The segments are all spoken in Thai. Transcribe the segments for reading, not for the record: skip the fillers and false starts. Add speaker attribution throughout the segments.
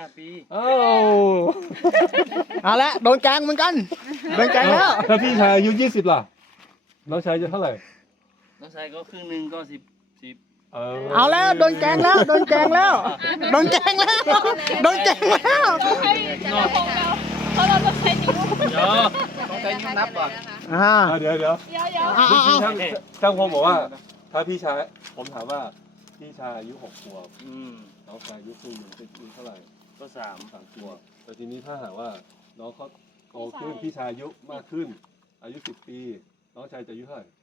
Speaker 1: 5 ปี
Speaker 2: โอ้
Speaker 3: เอาละโดนแกงเหมือนกันโดนแกงแล้ว
Speaker 2: ถ้าพี่ชายอายุ20ล่ะน้องชายจะเท่าไหร่
Speaker 1: น้องชายก็ครึ่งหนึ่งก็10
Speaker 3: เอาแล้วโดนแกงแล้วโดนแกงแล้วโดนแกงแล้วโดนแกงแล้ว
Speaker 4: ต้องให้จะลงเราเพราะเราต้องใช้นิ้ว
Speaker 1: เดี๋ยวต้องใช้นิ้วนับก่อน
Speaker 2: เดี๋ยว
Speaker 4: เดี๋ยว
Speaker 2: พี่ช่างพงบอกว่า ถ้าพี่ชายผมถามว่าพี่ชายอายุ6 ขวบน้องชายอายุครึ่งหนึ่งจะอายุเท่าไหร่
Speaker 1: ก็
Speaker 2: 3 ขวบแต่ทีนี้ถ้าหากว่าน้องเขาโตขึ้นพี่ชายอายุมากขึ้น อายุ10 ปีน้องชายจะอายุเท่าไหร่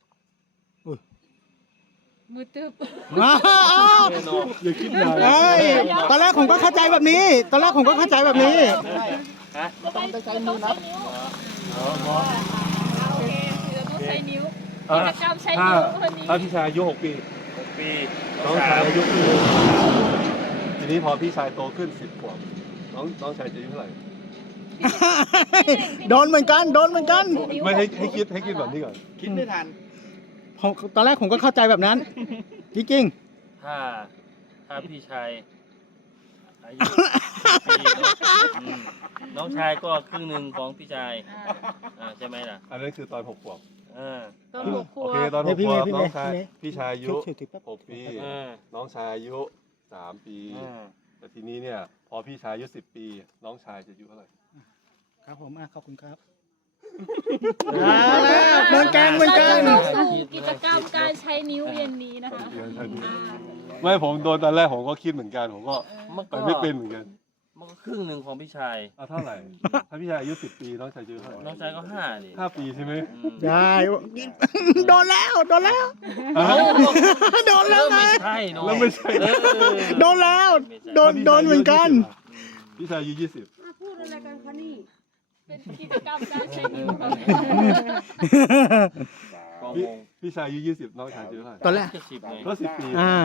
Speaker 4: มือตึบ
Speaker 2: อย่าคิดนาน
Speaker 3: เฮ้ยตอนแรกผมก็เข้าใจแบบนี้ตอนแรกผมก็เข้าใจแบบนี้
Speaker 1: ฮะ
Speaker 4: ต้องใช้นิ้วนะโอเคเราต้องใช้นิ้วกิจกรรมใช้
Speaker 2: ถ้า
Speaker 4: นิ้วคนนี้
Speaker 2: ถ้าพี่ชายอายุ6 ปี
Speaker 1: 6 ปี
Speaker 2: น้องชายอายุครึ่งหนึ่งทีนี้พอพี่ชายโตขึ้น10 ขวบน้องชายจะอายุเท่าไหร่
Speaker 3: โดนเหมือนกันโดนเหมือนกัน
Speaker 2: ไม่ให้คิดแบบนี้ก่อน
Speaker 1: คิดไม่ทัน
Speaker 3: ตอนแรกผมก็เข้าใจแบบนั้นจริง
Speaker 1: ถ้าพี่ชายอายุ10 ปีเนอะน้องชายก็ครึ่งหนึ่งของพี่ชายใช่ไหมล่ะ
Speaker 2: อันนั้นคือตอน6 ขวบ
Speaker 4: ต้องหกข
Speaker 2: โอ
Speaker 4: ว
Speaker 2: เค
Speaker 4: บ
Speaker 2: ตอน
Speaker 3: เนี่ย
Speaker 2: 6
Speaker 3: พี่
Speaker 2: ขวบ
Speaker 3: เมย์
Speaker 2: น้องชาย
Speaker 3: พี่เมย์
Speaker 2: พี่ชายอายุ
Speaker 3: ถือแป๊บ
Speaker 2: 6 ปี น้องชายอายุ3 ปี แต่ทีนี้เนี่ยพอพี่ชายอายุ10 ปี น้องชายจะอายุเท่าไหร่
Speaker 3: ๆครับผมขอบคุณครับโดนแกงเหมือนกัน
Speaker 4: เราจะเข้าสู่กิจกรรมการใช้นิ้วเย็นนี้นะคะ
Speaker 2: ไม่ผมโดนตอนแรกผมก็คิดเหมือนกันผมก็
Speaker 1: มัน
Speaker 2: ไป
Speaker 1: ก็
Speaker 2: ไม่เป็นเหมือนกัน
Speaker 1: มันก็ครึ่งหนึ่งของพี่ชาย
Speaker 2: เอาเท่าไหร่ ถ้าพี่ชายอายุ10 ปีน้องชายจะอายุเท่าไหร่
Speaker 1: น้องชายก็5ดิ
Speaker 2: 5 ปีใช่ไหม
Speaker 3: ได้โดนแล้วโดนแล้ว
Speaker 2: อ้าว
Speaker 3: โดนแล้วไง
Speaker 1: ไม่ใช่เนอะ
Speaker 2: แล้วไม่ใช่
Speaker 3: โดนแล้วโดนเหมือนกัน
Speaker 2: พี่ชายอายุ20
Speaker 5: พูดอะไรกันคะนี่
Speaker 4: เป็นกิจกรรมการใช้นิ้ว
Speaker 1: ก็งง
Speaker 2: พี่ชายอายุ20น้องชายอายุเท่าไหร่
Speaker 3: ตอนแรก
Speaker 1: จะ10เลย
Speaker 2: ก็10 ปี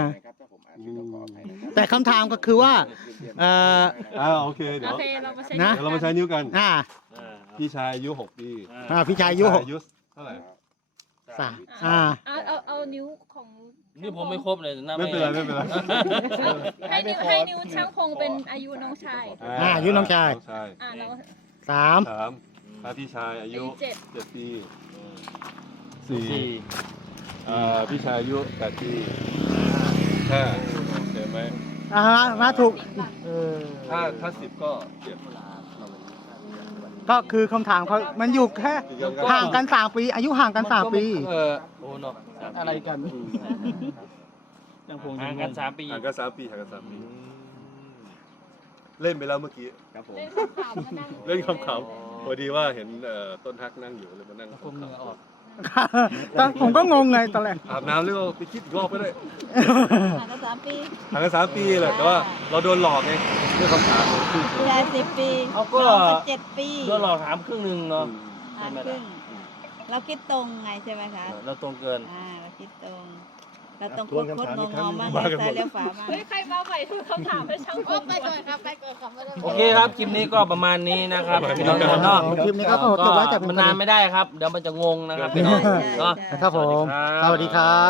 Speaker 3: แต่คำถามก็คือว่า
Speaker 2: โอเคเดี๋ยว
Speaker 4: โอเคเรามาใช้
Speaker 3: นะ
Speaker 2: เดี๋ยวเรามาใช้นิ้วกัน
Speaker 1: พี่
Speaker 2: พี่ชายอายุ6 ปี
Speaker 3: พี่ชายอายุ
Speaker 2: พี่
Speaker 3: ห
Speaker 2: ชาก อายุเท่าไหร่
Speaker 3: สาม
Speaker 4: เอานิ้วของ
Speaker 1: นี่ผมไม่ครบเลยนะ
Speaker 2: ไม่เป็นไรไม่เป็นไร
Speaker 4: ให้นิ้วช่างพงเป็นอายุน้องชาย
Speaker 3: อายุน้องชาย
Speaker 2: น้องชาย
Speaker 4: น้อง
Speaker 3: สาม
Speaker 2: ถ้าพี่ชายอายุ 7 ปี
Speaker 1: สี่
Speaker 2: 4พี่ชายอายุ8 ปี5โอเคไหม
Speaker 3: มาถูก
Speaker 2: ถ้า10ก็7
Speaker 3: ก็คือคำถามเขามันอยู่แค่ห่างกัน3 ปี อายุห่างกัน3 ปี
Speaker 1: โอ้เนาะ
Speaker 3: อะไรกัน
Speaker 1: ห่างกัน3 ปี
Speaker 2: ห่างกัน3 ปีห่างกัน3 ปี เล่นไปแล้วเมื่อกี้
Speaker 4: เล่นข่าวมานั่ง
Speaker 2: เล่นขำๆพอดีว่าเห็นต้นฮักนั่งอยู่เลยมานั่งขำๆ
Speaker 3: ตอนผมก็งงไงตอนแรก
Speaker 2: อาบน้ำหรือว่าไปคิดอีกรอบก็ได้
Speaker 5: ห่างกัน3 ปี
Speaker 2: ห่างกัน3 ปีแหละแต่ว่าเราโดนหลอกไงด้วยคำถามของพี่
Speaker 5: ยาย10 ปี
Speaker 1: เขาก็
Speaker 5: 7 ปี
Speaker 1: โดนหลอกถามครึ่งหนึ่งเนาะ
Speaker 5: ห่างครึ่ง เราคิดตรงไงใช่ไหมคะ
Speaker 1: เราตรงเกิน
Speaker 5: เราคิดตรง เราต้องคดงอๆบ้างเลี้ยวซ้ายเลี้ยวขวาบ้าง
Speaker 4: เฮ้ยใครมาใหม่ทุกคำถามให้ช่างพง
Speaker 5: ไปก่อนครับไปก่อนครับ
Speaker 1: โอเคครับ คลิปนี้ก็ประมาณนี้นะครับพี่น้องทุกคนเนาะ
Speaker 3: คลิปนี้ครับผมจบไว้แต่
Speaker 1: มันนานไม่ได้ครับ เดี๋ยวมันจะงงนะครับพี่น้องเนาะ
Speaker 3: ครับผม สวัสดีครับ